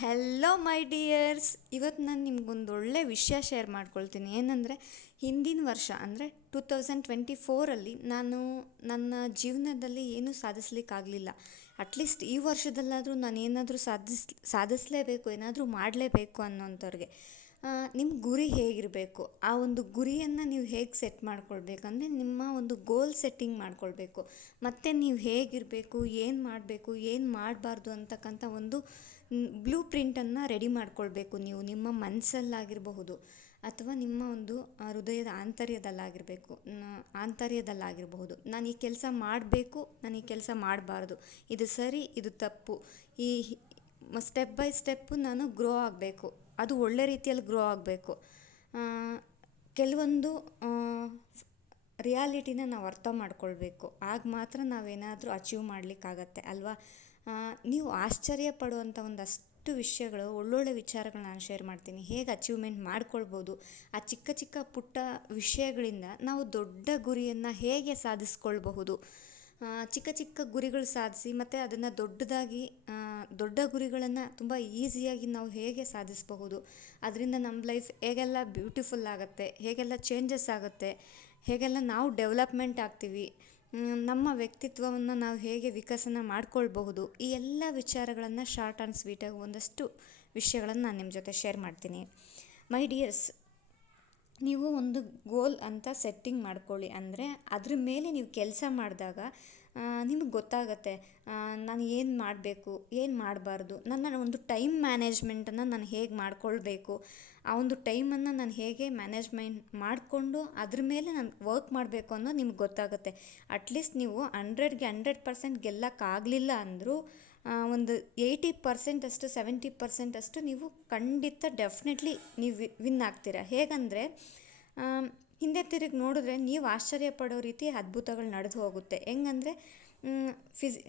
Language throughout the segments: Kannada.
ಹೆಲೋ ಮೈ ಡಿಯರ್ಸ್ ಇವತ್ತು ನಾನು ನಿಮ್ಗೊಂದು ಒಳ್ಳೆ ವಿಷಯ ಶೇರ್ ಮಾಡ್ಕೊಳ್ತೀನಿ. ಏನಂದರೆ, ಹಿಂದಿನ ವರ್ಷ, ಅಂದರೆ ಟೂ ತೌಸಂಡ್ ಟ್ವೆಂಟಿ ಫೋರಲ್ಲಿ ನಾನು ನನ್ನ ಜೀವನದಲ್ಲಿ ಏನೂ ಸಾಧಿಸ್ಲಿಕ್ಕಾಗಲಿಲ್ಲ. ಅಟ್ಲೀಸ್ಟ್ ಈ ವರ್ಷದಲ್ಲಾದರೂ ನಾನು ಏನಾದರೂ ಸಾಧಿಸ್, ಸಾಧಿಸಲೇಬೇಕು, ಏನಾದರೂ ಮಾಡಲೇಬೇಕು ಅನ್ನೋಂಥವ್ರಿಗೆ. ನಿಮ್ಮ ಗುರಿ ಹೇಗಿರಬೇಕು? ಆ ಒಂದು ಗುರಿಯನ್ನು ನೀವು ಹೇಗೆ ಸೆಟ್ ಮಾಡ್ಕೊಳ್ಬೇಕಂದ್ರೆ ನಿಮ್ಮ ಒಂದು ಗೋಲ್ ಸೆಟ್ಟಿಂಗ್ ಮಾಡ್ಕೊಳ್ಬೇಕು. ಮತ್ತು ನೀವು ಹೇಗಿರಬೇಕು? ಏನು ಮಾಡಬೇಕು? ಏನು ಮಾಡಬಾರ್ದು ಅಂತಕ್ಕಂಥ ಒಂದು ಬ್ಲೂ ಪ್ರಿಂಟನ್ನು ರೆಡಿ ಮಾಡಿಕೊಳ್ಬೇಕು ನೀವು. ನಿಮ್ಮ ಮನಸ್ಸಲ್ಲಾಗಿರಬಹುದು ಅಥವಾ ನಿಮ್ಮ ಒಂದು ಹೃದಯದ ಆಂತರ್ಯದಲ್ಲಾಗಿರಬೇಕು. ಆಂತರ್ಯದಲ್ಲಾಗಿರಬಹುದು. ನಾನು ಈ ಕೆಲಸ ಮಾಡಬೇಕು, ನಾನು ಈ ಕೆಲಸ ಮಾಡಬಾರ್ದು. ಇದು ಸರಿ, ಇದು ತಪ್ಪು. ಈ ಸ್ಟೆಪ್ ಬೈ ಸ್ಟೆಪ್ಪು ನಾನು ಗ್ರೋ ಆಗಬೇಕು. ಅದು ಒಳ್ಳೆ ರೀತಿಯಲ್ಲಿ ಗ್ರೋ ಆಗಬೇಕು. ಕೆಲವೊಂದು ರಿಯಾಲಿಟಿನ ನಾವು ಅರ್ಥ ಮಾಡ್ಕೊಳ್ಬೇಕು. ಆಗ ಮಾತ್ರ ನಾವೇನಾದರೂ ಅಚೀವ್ ಮಾಡಲಿಕ್ಕಾಗತ್ತೆ, ಅಲ್ವಾ? ನೀವು ಆಶ್ಚರ್ಯ ಪಡುವಂಥ ಒಂದಷ್ಟು ವಿಷಯಗಳು, ಒಳ್ಳೊಳ್ಳೆ ವಿಚಾರಗಳನ್ನ ನಾನು ಶೇರ್ ಮಾಡ್ತೀನಿ. ಹೇಗೆ ಅಚೀವ್ಮೆಂಟ್ ಮಾಡ್ಕೊಳ್ಬೋದು? ಆ ಚಿಕ್ಕ ಚಿಕ್ಕ ಪುಟ್ಟ ವಿಷಯಗಳಿಂದ ನಾವು ದೊಡ್ಡ ಗುರಿಯನ್ನು ಹೇಗೆ ಸಾಧಿಸ್ಕೊಳ್ಬಹುದು? ಚಿಕ್ಕ ಚಿಕ್ಕ ಗುರಿಗಳು ಸಾಧಿಸಿ, ಮತ್ತು ಅದನ್ನು ದೊಡ್ಡದಾಗಿ ದೊಡ್ಡ ಗುರಿಗಳನ್ನು ತುಂಬ ಈಸಿಯಾಗಿ ನಾವು ಹೇಗೆ ಸಾಧಿಸಬಹುದು? ಅದರಿಂದ ನಮ್ಮ ಲೈಫ್ ಹೇಗೆಲ್ಲ ಬ್ಯೂಟಿಫುಲ್ ಆಗುತ್ತೆ? ಹೇಗೆಲ್ಲ ಚೇಂಜಸ್ ಆಗುತ್ತೆ? ಹೇಗೆಲ್ಲ ನಾವು ಡೆವಲಪ್ಮೆಂಟ್ ಆಗ್ತೀವಿ? ನಮ್ಮ ವ್ಯಕ್ತಿತ್ವವನ್ನು ನಾವು ಹೇಗೆ ವಿಕಸನ ಮಾಡ್ಕೊಳ್ಬಹುದು, ಈ ಎಲ್ಲ ವಿಚಾರಗಳನ್ನು ಶಾರ್ಟ್ ಆ್ಯಂಡ್ ಸ್ವೀಟಾಗಿ ಒಂದಷ್ಟು ವಿಷಯಗಳನ್ನು ನಾನು ನಿಮ್ಮ ಜೊತೆ ಶೇರ್ ಮಾಡ್ತೀನಿ. ಮೈ ಡಿಯರ್ಸ್ ನೀವು ಒಂದು ಗೋಲ್ ಅಂತ ಸೆಟ್ಟಿಂಗ್ ಮಾಡ್ಕೊಳ್ಳಿ ಅಂದರೆ ಅದ್ರ ಮೇಲೆ ನೀವು ಕೆಲಸ ಮಾಡಿದಾಗ ನಿಮಗೆ ಗೊತ್ತಾಗತ್ತೆ. ನಾನು ಏನು ಮಾಡಬೇಕು, ಏನು ಮಾಡಬಾರ್ದು. ನನ್ನ ಒಂದು ಟೈಮ್ ಮ್ಯಾನೇಜ್ಮೆಂಟನ್ನು ನಾನು ಹೇಗೆ ಮಾಡಿಕೊಳ್ಬೇಕು, ಆ ಒಂದು ಟೈಮನ್ನು ನಾನು ಹೇಗೆ ಮ್ಯಾನೇಜ್ಮೆಂಟ್ ಮಾಡಿಕೊಂಡು ಅದ್ರ ಮೇಲೆ ನಾನು ವರ್ಕ್ ಮಾಡಬೇಕು ಅನ್ನೋದು ನಿಮ್ಗೆ ಗೊತ್ತಾಗುತ್ತೆ. ಅಟ್ಲೀಸ್ಟ್ ನೀವು ಹಂಡ್ರೆಡ್ಗೆ ಹಂಡ್ರೆಡ್ ಪರ್ಸೆಂಟ್ ಗೆಲ್ಲಕ್ಕಾಗಲಿಲ್ಲ ಅಂದರೂ ಒಂದು ಏಯ್ಟಿ ಪರ್ಸೆಂಟ್ ಅಷ್ಟು, ಸೆವೆಂಟಿ ಪರ್ಸೆಂಟ್ ಅಷ್ಟು ನೀವು ಖಂಡಿತ ಡೆಫಿನೆಟ್ಲಿ ನೀವು ವಿನ್ ಆಗ್ತೀರ. ಹೇಗಂದರೆ ಹಿಂದೆ ತಿರುಗಿ ನೋಡಿದ್ರೆ ನೀವು ಆಶ್ಚರ್ಯ ಪಡೋ ರೀತಿ ಅದ್ಭುತಗಳು ನಡೆದು ಹೋಗುತ್ತೆ. ಹೆಂಗಂದರೆ ಫಿಸಿ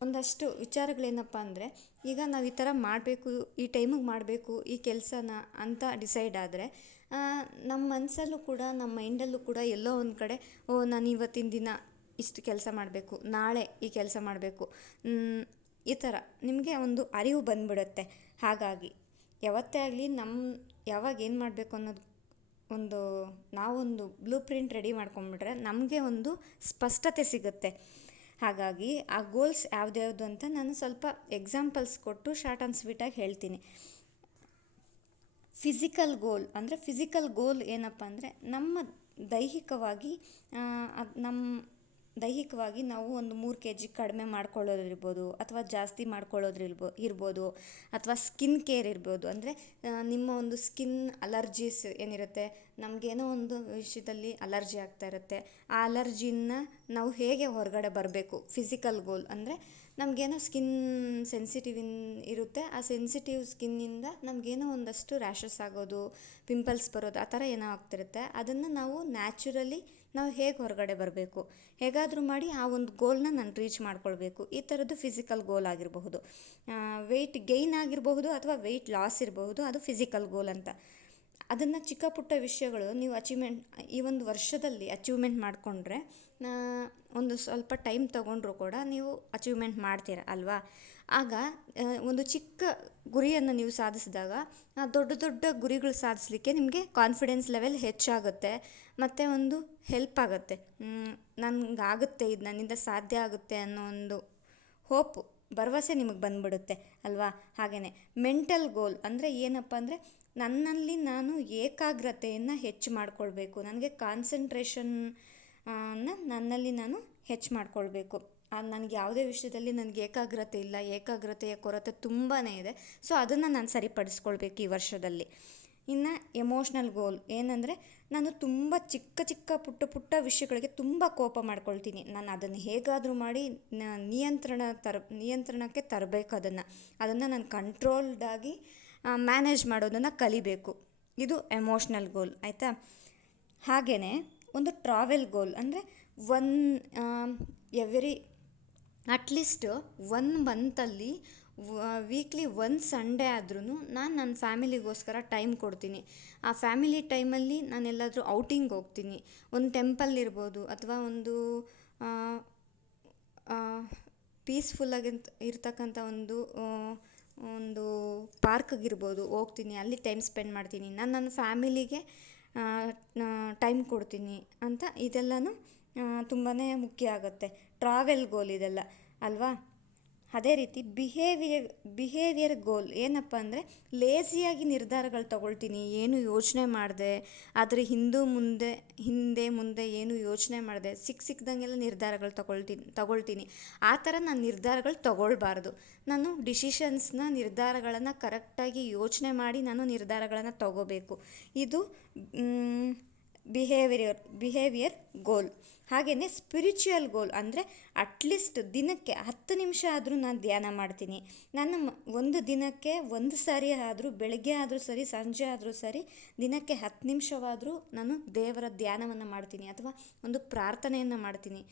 ಒಂದಷ್ಟು ವಿಚಾರಗಳೇನಪ್ಪ ಅಂದರೆ, ಈಗ ನಾವು ಈ ಥರ ಮಾಡಬೇಕು, ಈ ಟೈಮಿಗೆ ಮಾಡಬೇಕು, ಈ ಕೆಲಸನ ಅಂತ ಡಿಸೈಡ್ ಆದರೆ ನಮ್ಮ ಮನಸ್ಸಲ್ಲೂ ಕೂಡ ನಮ್ಮ ಮೈಂಡಲ್ಲೂ ಕೂಡ ಎಲ್ಲೋ ಒಂದು ಕಡೆ, ಓ, ನಾನು ಇವತ್ತಿನ ದಿನ ಇಷ್ಟು ಕೆಲಸ ಮಾಡಬೇಕು, ನಾಳೆ ಈ ಕೆಲಸ ಮಾಡಬೇಕು ಈ ಥರ ನಿಮಗೆ ಒಂದು ಅರಿವು ಬಂದ್ಬಿಡುತ್ತೆ. ಹಾಗಾಗಿ, ಯಾವತ್ತೇ ಆಗಲಿ ನಮ್ಮ ಯಾವಾಗ ಏನು ಮಾಡಬೇಕು ಅನ್ನೋದು ಒಂದು ನಾವೊಂದು ಬ್ಲೂ ಪ್ರಿಂಟ್ ರೆಡಿ ಮಾಡ್ಕೊಂಡ್ಬಿಟ್ರೆ ನಮಗೆ ಒಂದು ಸ್ಪಷ್ಟತೆ ಸಿಗುತ್ತೆ. ಹಾಗಾಗಿ ಆ ಗೋಲ್ಸ್ ಯಾವ್ದ್ಯಾವುದು ಅಂತ ನಾನು ಸ್ವಲ್ಪ ಎಕ್ಸಾಂಪಲ್ಸ್ ಕೊಟ್ಟು ಶಾರ್ಟ್ ಆ್ಯಂಡ್ ಸ್ವೀಟಾಗಿ ಹೇಳ್ತೀನಿ. ಫಿಸಿಕಲ್ ಗೋಲ್ ಅಂದರೆ ಫಿಸಿಕಲ್ ಗೋಲ್ ಏನಪ್ಪ ಅಂದರೆ ನಮ್ಮ ದೈಹಿಕವಾಗಿ ನಮ್ಮ ದೈಹಿಕವಾಗಿ ನಾವು ಒಂದು ಮೂರು ಕೆ ಜಿ ಕಡಿಮೆ ಮಾಡ್ಕೊಳ್ಳೋದಿರ್ಬೋದು ಅಥವಾ ಜಾಸ್ತಿ ಮಾಡ್ಕೊಳ್ಳೋದ್ರಿರ್ಬೋ, ಇರ್ಬೋದು ಅಥವಾ ಸ್ಕಿನ್ ಕೇರ್ ಇರ್ಬೋದು. ಅಂದರೆ ನಿಮ್ಮ ಒಂದು ಸ್ಕಿನ್ ಅಲರ್ಜೀಸ್ ಏನಿರುತ್ತೆ ನಮಗೇನೋ ಒಂದು ವಿಷಯದಲ್ಲಿ ಅಲರ್ಜಿ ಆಗ್ತಾ ಇರುತ್ತೆ. ಆ ಅಲರ್ಜಿನ ನಾವು ಹೇಗೆ ಹೊರಗಡೆ ಬರಬೇಕು? ಫಿಸಿಕಲ್ ಗೋಲ್ ಅಂದರೆ ನಮಗೇನೋ ಸ್ಕಿನ್ ಸೆನ್ಸಿಟಿವ್ ಇನ್, ಇರುತ್ತೆ. ಆ ಸೆನ್ಸಿಟಿವ್ ಸ್ಕಿನ್ನಿಂದ ನಮಗೇನೋ ಒಂದಷ್ಟು ರ್ಯಾಷಸ್ ಆಗೋದು ಪಿಂಪಲ್ಸ್ ಬರೋದು, ಆ ಥರ ಏನೋ ಆಗ್ತಿರುತ್ತೆ. ಅದನ್ನು ನಾವು ನ್ಯಾಚುರಲಿ ನಾವು ಹೇಗೆ ಹೊರಗಡೆ ಬರಬೇಕು? ಹೇಗಾದರೂ ಮಾಡಿ ಆ ಒಂದು ಗೋಲ್ನ ನಾನು ರೀಚ್ ಮಾಡ್ಕೊಳ್ಬೇಕು. ಈ ಥರದ್ದು ಫಿಸಿಕಲ್ ಗೋಲ್ ಆಗಿರಬಹುದು. ವೆಯ್ಟ್ ಗೈನ್ ಆಗಿರಬಹುದು ಅಥವಾ ವೆಯ್ಟ್ ಲಾಸ್ ಇರಬಹುದು, ಅದು ಫಿಸಿಕಲ್ ಗೋಲ್ ಅಂತ. ಅದನ್ನು ಚಿಕ್ಕ ಪುಟ್ಟ ವಿಷಯಗಳು ನೀವು ಅಚೀವ್ಮೆಂಟ್ ಈ ಒಂದು ವರ್ಷದಲ್ಲಿ ಅಚೀವ್ಮೆಂಟ್ ಮಾಡಿಕೊಂಡ್ರೆ ಒಂದು ಸ್ವಲ್ಪ ಟೈಮ್ ತೊಗೊಂಡ್ರೂ ಕೂಡ ನೀವು ಅಚೀವ್ಮೆಂಟ್ ಮಾಡ್ತೀರ ಅಲ್ವಾ? ಆಗ ಒಂದು ಚಿಕ್ಕ ಗುರಿಯನ್ನು ನೀವು ಸಾಧಿಸಿದಾಗ ದೊಡ್ಡ ದೊಡ್ಡ ಗುರಿಗಳು ಸಾಧಿಸಲಿಕ್ಕೆ ನಿಮಗೆ ಕಾನ್ಫಿಡೆನ್ಸ್ ಲೆವೆಲ್ ಹೆಚ್ಚಾಗುತ್ತೆ, ಮತ್ತು ಒಂದು ಹೆಲ್ಪ್ ಆಗುತ್ತೆ. ನನಗಾಗುತ್ತೆ, ಇದು ನನ್ನಿಂದ ಸಾಧ್ಯ ಆಗುತ್ತೆ ಅನ್ನೋ ಒಂದು ಹೋಪು ಭರವಸೆ ನಿಮಗೆ ಬಂದ್ಬಿಡುತ್ತೆ, ಅಲ್ವಾ? ಹಾಗೆಯೇ ಮೆಂಟಲ್ ಗೋಲ್ ಅಂದರೆ ಏನಪ್ಪ ಅಂದರೆ, ನನ್ನಲ್ಲಿ ನಾನು ಏಕಾಗ್ರತೆಯನ್ನು ಹೆಚ್ಚು ಮಾಡಿಕೊಳ್ಬೇಕು, ನನಗೆ ಕಾನ್ಸಂಟ್ರೇಷನ್ನ ನನ್ನಲ್ಲಿ ನಾನು ಹೆಚ್ಚು ಮಾಡಿಕೊಳ್ಬೇಕು. ನನಗೆ ಯಾವುದೇ ವಿಷಯದಲ್ಲಿ ನನಗೆ ಏಕಾಗ್ರತೆ ಇಲ್ಲ. ಏಕಾಗ್ರತೆಯ ಕೊರತೆ ತುಂಬಾ ಇದೆ. ಸೊ ಅದನ್ನು ನಾನು ಸರಿಪಡಿಸ್ಕೊಳ್ಬೇಕು ಈ ವರ್ಷದಲ್ಲಿ. ಇನ್ನು ಎಮೋಷ್ನಲ್ ಗೋಲ್ ಏನಂದರೆ ನಾನು ತುಂಬ ಚಿಕ್ಕ ಚಿಕ್ಕ ಪುಟ್ಟ ಪುಟ್ಟ ವಿಷಯಗಳಿಗೆ ತುಂಬ ಕೋಪ ಮಾಡ್ಕೊಳ್ತೀನಿ. ನಾನು ಅದನ್ನು ಹೇಗಾದರೂ ಮಾಡಿ ನಿಯಂತ್ರಣ ತರ, ನಿಯಂತ್ರಣಕ್ಕೆ ತರಬೇಕು ಅದನ್ನು. ಅದನ್ನು ನಾನು ಕಂಟ್ರೋಲ್ಡಾಗಿ ಮ್ಯಾನೇಜ್ ಮಾಡೋದನ್ನು ಕಲಿಬೇಕು. ಇದು ಎಮೋಷ್ನಲ್ ಗೋಲ್ ಆಯಿತಾ? ಹಾಗೆಯೇ ಒಂದು ಟ್ರಾವೆಲ್ ಗೋಲ್ ಅಂದರೆ one every at least one ಮಂತಲ್ಲಿ weekly one Sunday ಆದ್ರೂ ನಾನು ನನ್ನ ಫ್ಯಾಮಿಲಿಗೋಸ್ಕರ ಟೈಮ್ ಕೊಡ್ತೀನಿ. ಆ ಫ್ಯಾಮಿಲಿ ಟೈಮಲ್ಲಿ ನಾನು ಎಲ್ಲಾದರೂ ಔಟಿಂಗ್ ಹೋಗ್ತೀನಿ. ಒಂದು ಟೆಂಪಲ್ ಇರ್ಬೋದು ಅಥವಾ ಒಂದು ಪೀಸ್ಫುಲ್ಲಾಗಿ ಇರ್ತಕ್ಕಂಥ ಒಂದು ಒಂದು ಪಾರ್ಕ್ಗಿರ್ಬೋದು ಹೋಗ್ತೀನಿ. ಅಲ್ಲಿ ಟೈಮ್ ಸ್ಪೆಂಡ್ ಮಾಡ್ತೀನಿ. ನಾನು ನನ್ನ ಫ್ಯಾಮಿಲಿಗೆ ಟೈಮ್ ಕೊಡ್ತೀನಿ ಅಂತ ಇದೆಲ್ಲನೂ ತುಂಬಾ ಮುಖ್ಯ ಆಗುತ್ತೆ. ಟ್ರಾವೆಲ್ ಗೋಲ್ ಇದೆಲ್ಲ, ಅಲ್ವಾ? ಅದೇ ರೀತಿ ಬಿಹೇವಿಯರ್ ಬಿಹೇವಿಯರ್ ಗೋಲ್ ಏನಪ್ಪ ಅಂದರೆ ಲೇಸಿಯಾಗಿ ನಿರ್ಧಾರಗಳು ತಗೊಳ್ತೀನಿ, ಏನು ಯೋಚನೆ ಮಾಡಿದೆ, ಆದರೆ ಹಿಂದೂ ಮುಂದೆ, ಹಿಂದೆ ಮುಂದೆ ಏನು ಯೋಚನೆ ಮಾಡದೆ ಸಿಕ್ಕ ಸಿಕ್ಕದಂಗೆಲ್ಲ ನಿರ್ಧಾರಗಳು ತಗೊಳ್ತೀನಿ ತಗೊಳ್ತೀನಿ. ಆ ಥರ ನಾನು ನಿರ್ಧಾರಗಳು ತಗೊಳ್ಬಾರ್ದು. ನಾನು ಡಿಸಿಷನ್ಸ್ನ ನಿರ್ಧಾರಗಳನ್ನು ಕರೆಕ್ಟಾಗಿ ಯೋಚನೆ ಮಾಡಿ ನಾನು ನಿರ್ಧಾರಗಳನ್ನು ತಗೋಬೇಕು. ಇದು ಬಿಹೇವಿಯರ್ ಬಿಹೇವಿಯರ್ ಗೋಲ್ ಹಾಗೆಯೇ ಸ್ಪಿರಿಚುವಲ್ ಗೋಲ್ ಅಂದರೆ ಅಟ್ಲೀಸ್ಟ್ ದಿನಕ್ಕೆ ಹತ್ತು ನಿಮಿಷ ಆದರೂ ನಾನು ಧ್ಯಾನ ಮಾಡ್ತೀನಿ. ನಾನು ಒಂದು ದಿನಕ್ಕೆ ಒಂದು ಸಾರಿ ಆದರೂ, ಬೆಳಗ್ಗೆ ಆದರೂ ಸರಿ, ಸಂಜೆ ಆದರೂ ಸರಿ, ದಿನಕ್ಕೆ ಹತ್ತು ನಿಮಿಷವಾದರೂ ನಾನು ದೇವರ ಧ್ಯಾನವನ್ನು ಮಾಡ್ತೀನಿ ಅಥವಾ ಒಂದು ಪ್ರಾರ್ಥನೆಯನ್ನು ಮಾಡ್ತೀನಿ.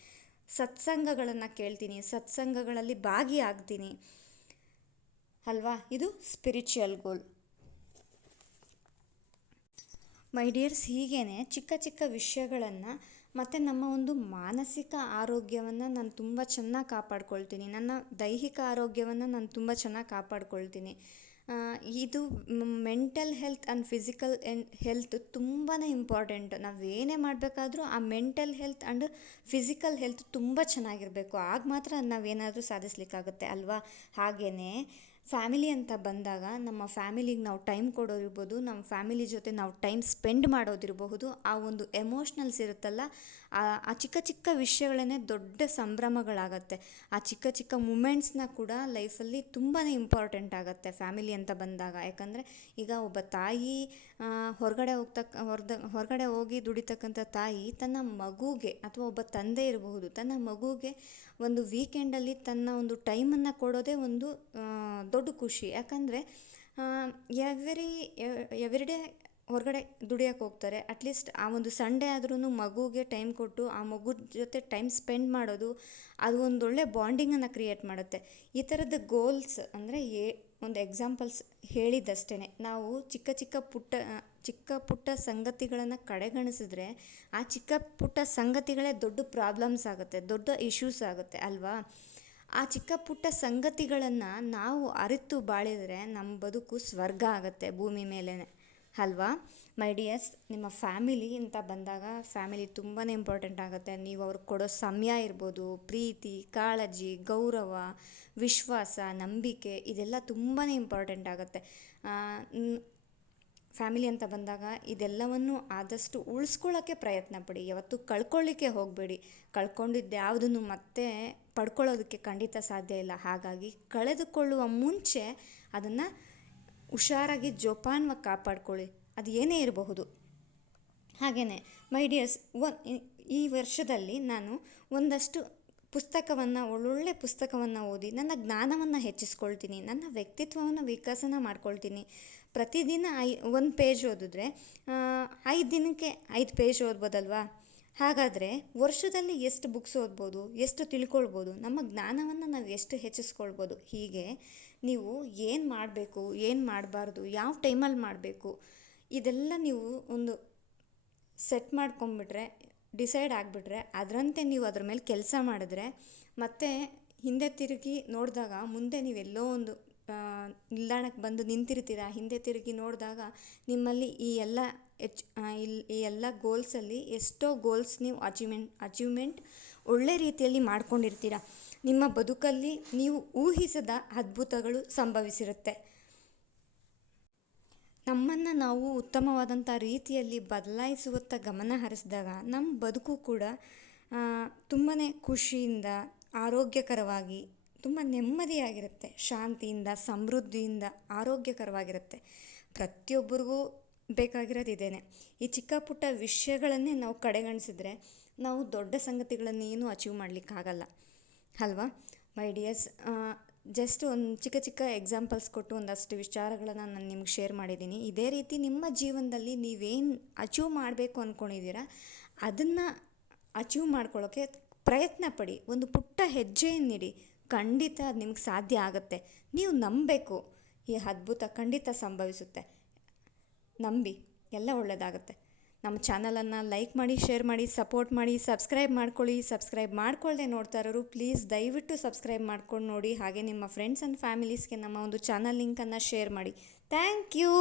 ಸತ್ಸಂಗಗಳನ್ನು ಕೇಳ್ತೀನಿ, ಸತ್ಸಂಗಗಳಲ್ಲಿ ಭಾಗಿಯಾಗ್ತೀನಿ. ಅಲ್ವಾ? ಇದು ಸ್ಪಿರಿಚುವಲ್ ಗೋಲ್ ಮೈ ಡಿಯರ್ಸ್ ಹೀಗೇ ಚಿಕ್ಕ ಚಿಕ್ಕ ವಿಷಯಗಳನ್ನು ಮತ್ತು ನಮ್ಮ ಒಂದು ಮಾನಸಿಕ ಆರೋಗ್ಯವನ್ನು ನಾನು ತುಂಬ ಚೆನ್ನಾಗಿ ಕಾಪಾಡ್ಕೊಳ್ತೀನಿ. ನನ್ನ ದೈಹಿಕ ಆರೋಗ್ಯವನ್ನು ನಾನು ತುಂಬ ಚೆನ್ನಾಗಿ ಕಾಪಾಡ್ಕೊಳ್ತೀನಿ. ಇದು mental health and physical health ತುಂಬಾ ಇಂಪಾರ್ಟೆಂಟ್ ನಾವು ಏನೇ ಮಾಡಬೇಕಾದ್ರೂ ಆ mental health and physical health ತುಂಬ ಚೆನ್ನಾಗಿರಬೇಕು. ಆಗ ಮಾತ್ರ ನಾವೇನಾದರೂ ಸಾಧಿಸ್ಲಿಕ್ಕಾಗುತ್ತೆ, ಅಲ್ವಾ? ಹಾಗೆಯೇ ಫ್ಯಾಮಿಲಿ ಅಂತ ಬಂದಾಗ ನಮ್ಮ ಫ್ಯಾಮಿಲಿಗೆ ನಾವು ಟೈಮ್ ಕೊಡೋದಿರ್ಬೋದು, ನಮ್ಮ ಫ್ಯಾಮಿಲಿ ಜೊತೆ ನಾವು ಟೈಮ್ ಸ್ಪೆಂಡ್ ಮಾಡೋದಿರಬಹುದು. ಆ ಒಂದು ಎಮೋಷ್ನಲ್ಸ್ ಇರುತ್ತಲ್ಲ, ಆ ಚಿಕ್ಕ ಚಿಕ್ಕ ವಿಷಯಗಳೇ ದೊಡ್ಡ ಸಂಭ್ರಮಗಳಾಗತ್ತೆ. ಆ ಚಿಕ್ಕ ಚಿಕ್ಕ ಮೂಮೆಂಟ್ಸ್ನ ಕೂಡ ಲೈಫಲ್ಲಿ ತುಂಬಾ ಇಂಪಾರ್ಟೆಂಟ್ ಆಗುತ್ತೆ ಫ್ಯಾಮಿಲಿ ಅಂತ ಬಂದಾಗ. ಯಾಕಂದರೆ ಈಗ ಒಬ್ಬ ತಾಯಿ ಹೊರಗಡೆ ಹೋಗ್ತಕ್ಕ ಹೊರದ, ಹೊರಗಡೆ ಹೋಗಿ ದುಡಿತಕ್ಕಂಥ ತಾಯಿ ತನ್ನ ಮಗುಗೆ ಅಥವಾ ಒಬ್ಬ ತಂದೆ ಇರಬಹುದು. ತನ್ನ ಮಗುಗೆ ಒಂದು ವೀಕೆಂಡಲ್ಲಿ ತನ್ನ ಒಂದು ಟೈಮನ್ನು ಕೊಡೋದೇ ಒಂದು ದೊಡ್ಡ ಖುಷಿ. ಯಾಕಂದರೆ ಎವ್ರಿ ಎವ್ರಿ ಡೇ ಹೊರಗಡೆ ದುಡಿಯೋಕೆ ಹೋಗ್ತಾರೆ. ಅಟ್ಲೀಸ್ಟ್ ಆ ಒಂದು ಸಂಡೇ ಆದ್ರೂ ಮಗುಗೆ ಟೈಮ್ ಕೊಟ್ಟು ಆ ಮಗು ಜೊತೆ ಟೈಮ್ ಸ್ಪೆಂಡ್ ಮಾಡೋದು ಅದು ಒಂದೊಳ್ಳೆ ಬಾಂಡಿಂಗನ್ನು ಕ್ರಿಯೇಟ್ ಮಾಡುತ್ತೆ. ಈ ಥರದ ಗೋಲ್ಸ್ ಅಂದರೆ ಏ ಒಂದು ಎಕ್ಸಾಂಪಲ್ಸ್ ಹೇಳಿದ್ದಷ್ಟೇ ನಾವು ಚಿಕ್ಕ ಚಿಕ್ಕ ಪುಟ್ಟ ಚಿಕ್ಕ ಪುಟ್ಟ ಸಂಗತಿಗಳನ್ನು ಕಡೆಗಣಿಸಿದ್ರೆ ಆ ಚಿಕ್ಕ ಪುಟ್ಟ ಸಂಗತಿಗಳೇ ದೊಡ್ಡ ಪ್ರಾಬ್ಲಮ್ಸ್ ಆಗುತ್ತೆ, ದೊಡ್ಡ ಇಶ್ಯೂಸ್ ಆಗುತ್ತೆ ಅಲ್ವಾ? ಆ ಚಿಕ್ಕ ಪುಟ್ಟ ಸಂಗತಿಗಳನ್ನು ನಾವು ಅರಿತು ಬಾಳಿದರೆ ನಮ್ಮ ಬದುಕು ಸ್ವರ್ಗ ಆಗುತ್ತೆ ಭೂಮಿ ಮೇಲೇ ಅಲ್ವಾ? ಮೈ ಡಿಯರ್ಸ್ ನಿಮ್ಮ ಫ್ಯಾಮಿಲಿ ಅಂತ ಬಂದಾಗ ಫ್ಯಾಮಿಲಿ ತುಂಬಾ ಇಂಪಾರ್ಟೆಂಟ್ ಆಗುತ್ತೆ. ನೀವು ಅವ್ರಿಗೆ ಕೊಡೋ ಸಮಯ ಇರ್ಬೋದು, ಪ್ರೀತಿ, ಕಾಳಜಿ, ಗೌರವ, ವಿಶ್ವಾಸ, ನಂಬಿಕೆ, ಇದೆಲ್ಲ ತುಂಬಾ ಇಂಪಾರ್ಟೆಂಟ್ ಆಗುತ್ತೆ. ಫ್ಯಾಮಿಲಿ ಅಂತ ಬಂದಾಗ ಇದೆಲ್ಲವನ್ನು ಆದಷ್ಟು ಉಳಿಸ್ಕೊಳ್ಳೋಕ್ಕೆ ಪ್ರಯತ್ನ ಪಡಿ. ಯಾವತ್ತು ಕಳ್ಕೊಳ್ಳಿಕ್ಕೆ ಹೋಗಬೇಡಿ. ಕಳ್ಕೊಂಡಿದ್ದು ಯಾವುದನ್ನು ಮತ್ತೆ ಪಡ್ಕೊಳ್ಳೋದಕ್ಕೆ ಖಂಡಿತ ಸಾಧ್ಯ ಇಲ್ಲ. ಹಾಗಾಗಿ ಕಳೆದುಕೊಳ್ಳುವ ಮುಂಚೆ ಅದನ್ನು ಹುಷಾರಾಗಿ ಜೋಪಾನ್ವಾಗಿ ಕಾಪಾಡ್ಕೊಳ್ಳಿ. ಅದು ಏನೇ ಇರಬಹುದು. ಹಾಗೆಯೇ ಮೈ ಡಿಯರ್ಸ್, ಒನ್, ಈ ವರ್ಷದಲ್ಲಿ ನಾನು ಒಂದಷ್ಟು ಪುಸ್ತಕವನ್ನು, ಒಳ್ಳೊಳ್ಳೆ ಪುಸ್ತಕವನ್ನು ಓದಿ ನನ್ನ ಜ್ಞಾನವನ್ನು ಹೆಚ್ಚಿಸ್ಕೊಳ್ತೀನಿ, ನನ್ನ ವ್ಯಕ್ತಿತ್ವವನ್ನು ವಿಕಸನ ಮಾಡ್ಕೊಳ್ತೀನಿ. ಪ್ರತಿದಿನ ಐ, ಒಂದು ಪೇಜ್ ಓದಿದ್ರೆ ಐದು ದಿನಕ್ಕೆ ಐದು ಪೇಜ್ ಓದ್ಬೋದಲ್ವಾ? ಹಾಗಾದರೆ ವರ್ಷದಲ್ಲಿ ಎಷ್ಟು ಬುಕ್ಸ್ ಓದ್ಬೋದು, ಎಷ್ಟು ತಿಳ್ಕೊಳ್ಬೋದು, ನಮ್ಮ ಜ್ಞಾನವನ್ನು ನಾವು ಎಷ್ಟು ಹೆಚ್ಚಿಸ್ಕೊಳ್ಬೋದು? ಹೀಗೆ ನೀವು ಏನು ಮಾಡಬೇಕು, ಏನು ಮಾಡಬಾರ್ದು, ಯಾವ ಟೈಮಲ್ಲಿ ಮಾಡಬೇಕು, ಇದೆಲ್ಲ ನೀವು ಒಂದು ಸೆಟ್ ಮಾಡ್ಕೊಂಬಿಟ್ರೆ ಡಿಸೈಡ್ ಆಗಿಬಿಟ್ರೆ, ಅದರಂತೆ ನೀವು ಅದ್ರ ಮೇಲೆ ಕೆಲಸ ಮಾಡಿದ್ರೆ, ಮತ್ತೆ ಹಿಂದೆ ತಿರುಗಿ ನೋಡಿದಾಗ, ಮುಂದೆ ನೀವೆಲ್ಲೋ ಒಂದು ನಿಲ್ದಾಣಕ್ಕೆ ಬಂದು ನಿಂತಿರ್ತೀರ, ಹಿಂದೆ ತಿರುಗಿ ನೋಡಿದಾಗ ನಿಮ್ಮಲ್ಲಿ ಈ ಎಲ್ಲ ಎಚ್ ಇಲ್ಲಿ ಈ ಎಲ್ಲ ಗೋಲ್ಸಲ್ಲಿ ಎಷ್ಟೋ ಗೋಲ್ಸ್ ನೀವು ಅಚೀವ್ಮೆಂಟ್ ಅಚೀವ್ಮೆಂಟ್ ಒಳ್ಳೆ ರೀತಿಯಲ್ಲಿ ಮಾಡ್ಕೊಂಡಿರ್ತೀರ. ನಿಮ್ಮ ಬದುಕಲ್ಲಿ ನೀವು ಊಹಿಸದ ಅದ್ಭುತಗಳು ಸಂಭವಿಸಿರುತ್ತೆ. ನಮ್ಮನ್ನು ನಾವು ಉತ್ತಮವಾದಂಥ ರೀತಿಯಲ್ಲಿ ಬದಲಾಯಿಸುವತ್ತ ಗಮನ ಹರಿಸಿದಾಗ ನಮ್ಮ ಬದುಕು ಕೂಡ ತುಂಬಾ ಖುಷಿಯಿಂದ, ಆರೋಗ್ಯಕರವಾಗಿ, ತುಂಬ ನೆಮ್ಮದಿಯಾಗಿರುತ್ತೆ. ಶಾಂತಿಯಿಂದ, ಸಮೃದ್ಧಿಯಿಂದ, ಆರೋಗ್ಯಕರವಾಗಿರುತ್ತೆ. ಪ್ರತಿಯೊಬ್ಬರಿಗೂ ಬೇಕಾಗಿರೋದು ಇದೇನೆ ಈ ಚಿಕ್ಕ ಪುಟ್ಟ ವಿಷಯಗಳನ್ನೇ ನಾವು ಕಡೆಗಣಿಸಿದ್ರೆ ನಾವು ದೊಡ್ಡ ಸಂಗತಿಗಳನ್ನೇನು ಅಚೀವ್ ಮಾಡಲಿಕ್ಕಾಗಲ್ಲ. ಅಲ್ವಾ? ಮೈ ಡಿಯರ್ಸ್ ಜಸ್ಟ್ ಒಂದು ಚಿಕ್ಕ ಚಿಕ್ಕ ಎಕ್ಸಾಂಪಲ್ಸ್ ಕೊಟ್ಟು ಒಂದಷ್ಟು ವಿಚಾರಗಳನ್ನು ನಾನು ನಿಮ್ಗೆ ಶೇರ್ ಮಾಡಿದ್ದೀನಿ ಇದೇ ರೀತಿ ನಿಮ್ಮ ಜೀವನದಲ್ಲಿ ನೀವೇನು ಅಚೀವ್ ಮಾಡಬೇಕು ಅಂದ್ಕೊಂಡಿದ್ದೀರಾ ಅದನ್ನು ಅಚೀವ್ ಮಾಡ್ಕೊಳ್ಳೋಕ್ಕೆ ಪ್ರಯತ್ನ ಪಡಿ. ಒಂದು ಪುಟ್ಟ ಹೆಜ್ಜೆಯನ್ನಿಡಿ ಖಂಡಿತ ಅದು ನಿಮ್ಗೆ ಸಾಧ್ಯ ಆಗುತ್ತೆ. ನೀವು ನಂಬಬೇಕು. ಈ ಅದ್ಭುತ ಖಂಡಿತ ಸಂಭವಿಸುತ್ತೆ. ನಂಬಿ. ಎಲ್ಲ ಒಳ್ಳೆಯದಾಗುತ್ತೆ ನಮ್ಮ ಚಾನಲನ್ನು ಲೈಕ್ ಮಾಡಿ, ಶೇರ್ ಮಾಡಿ, ಸಪೋರ್ಟ್ ಮಾಡಿ, ಸಬ್ಸ್ಕ್ರೈಬ್ ಮಾಡ್ಕೊಳ್ಳಿ. ಸಬ್ಸ್ಕ್ರೈಬ್ ಮಾಡ್ಕೊಳ್ಳದೆ ನೋಡ್ತಾ ಇರೋರು ಪ್ಲೀಸ್ ದಯವಿಟ್ಟು ಸಬ್ಸ್ಕ್ರೈಬ್ ಮಾಡ್ಕೊಂಡು ನೋಡಿ. ಹಾಗೆ ನಿಮ್ಮ ಫ್ರೆಂಡ್ಸ್ ಆ್ಯಂಡ್ ಫ್ಯಾಮಿಲೀಸ್ಗೆ ನಮ್ಮ ಒಂದು ಚಾನಲ್ ಲಿಂಕನ್ನು ಶೇರ್ ಮಾಡಿ. Thank you.